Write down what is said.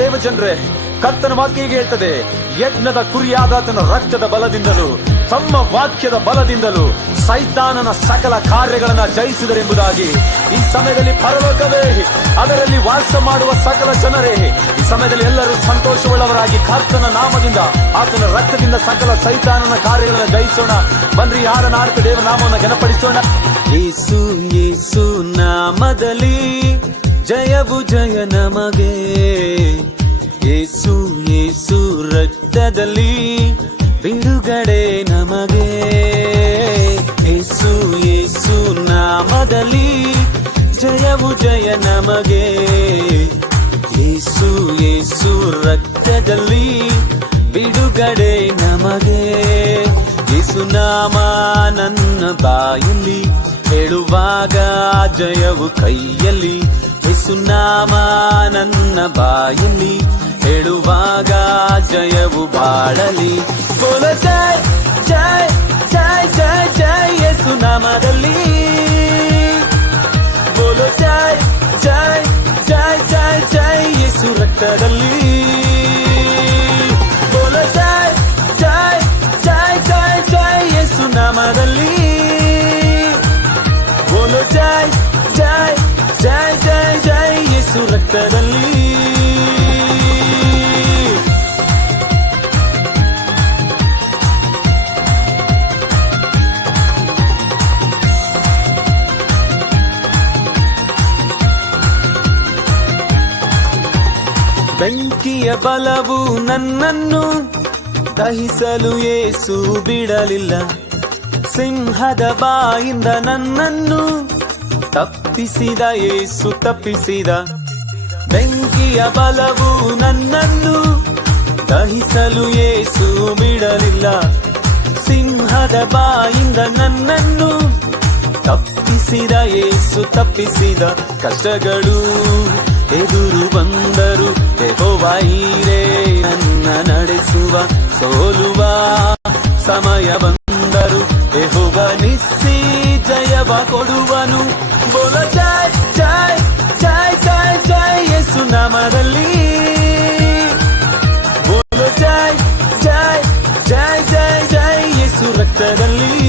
ದೇವಜನರೇ, ಕರ್ತನ ವಾಕ್ಯ ಹೇಳ್ತದೆ, ಯಜ್ಞದ ಕುರಿಯಾದಾತನ ರಕ್ತದ ಬಲದಿಂದಲೂ ತಮ್ಮ ವಾಕ್ಯದ ಬಲದಿಂದಲೂ ಸೈತಾನನ ಸಕಲ ಕಾರ್ಯಗಳನ್ನ ಜಯಿಸಿದರೆಂಬುದಾಗಿ. ಈ ಸಮಯದಲ್ಲಿ ಪರಲೋಕವೇ, ಅದರಲ್ಲಿ ವಾಸ ಮಾಡುವ ಸಕಲ ಜನರೇ, ಈ ಸಮಯದಲ್ಲಿ ಎಲ್ಲರೂ ಸಂತೋಷವುಳ್ಳವರಾಗಿ ಕರ್ತನ ನಾಮದಿಂದ, ಆತನ ರಕ್ತದಿಂದ ಸಕಲ ಸೈತಾನನ ಕಾರ್ಯಗಳನ್ನ ಜಯಿಸೋಣ. ಬನ್ರಿ, ಹಾಡನ ಆಡ್ತ ದೇವ ನಾಮವನ್ನು ಘನಪಡಿಸೋಣ. ಯೇಸು ಯೇಸು ನಾಮದಲ್ಲಿ ಜಯವು ಜಯ ನಮಗೆ, ಯೇಸು ಯೇಸು ರಕ್ತದಲ್ಲಿ ಬಿಡುಗಡೆ ನಮಗೆ, ಯೇಸು ಯೇಸು ನಾಮದಲ್ಲಿ ಜಯವು ಜಯ ನಮಗೆ, ಯೇಸು ಯೇಸು ರಕ್ತದಲ್ಲಿ ಬಿಡುಗಡೆ ನಮಗೆ. ಯೇಸು ನಾಮ ನನ್ನ ಬಾಯಲ್ಲಿ ಹೇಳುವಾಗ ಜಯವು ಕೈಯಲ್ಲಿ, ಯೇಸು ನಾಮ ನನ್ನ ಬಾಯಲ್ಲಿ ಹೇಳುವಾಗ ಜಯವು ಬಾಳಲಿ. ಬೋಲ ಜಯ ಜಯ ಜಯ ಜಯ ಜಯ ಯೇಸು ನಾಮದಲ್ಲಿ, ಬೋಲ ಜಯ ಜಯ ಜಯ ಜಯ ಜಯ ಯೇಸು ರಕ್ತದಲ್ಲಿ, ಬೋಲ ಜಯ ಜಯ ಜಯ ಜಯ ಜಯ ಯೇಸು ನಾಮದಲ್ಲಿ, ಬೋಲೋ ಜಯ ಜಯ ಜಯ ಜಯ ಜಯ ಯೇಸು ರಕ್ತದಲ್ಲಿ. ಬೆಂಕಿಯ ಬಲವು ನನ್ನನ್ನು ದಹಿಸಲು ಯೇಸು ಬಿಡಲಿಲ್ಲ, ಸಿಂಹದ ಬಾಯಿಂದ ನನ್ನನ್ನು ತಪ್ಪಿಸಿದ ಯೇಸು ತಪ್ಪಿಸಿದ. ಬೆಂಕಿಯ ಬಲವು ನನ್ನನ್ನು ದಹಿಸಲು ಯೇಸು ಬಿಡಲಿಲ್ಲ, ಸಿಂಹದ ಬಾಯಿಂದ ನನ್ನನ್ನು ತಪ್ಪಿಸಿದ ಯೇಸು ತಪ್ಪಿಸಿದ. ಕಷ್ಟಗಳು ಎದುರು ಬಂದರು ಯೆಹೋವನೇ ನನ್ನ ನಡೆಸುವ, ಸೋಲುವ ಸಮಯ ಬಂದರು ಯೆಹೋವ ನಿಸ್ಸಿ ಜಯವ ಕೊಡುವನು. ಬೋಲ ಜಯ ಜಯ ಜಯ ಜಯ ಜಯ ಯೇಸು ನಾಮದಲ್ಲಿ, ಬೋಲ ಜಯ ಜಯ ಜಯ ಜಯ ಜಯ ಯೇಸು ರಕ್ತದಲ್ಲಿ.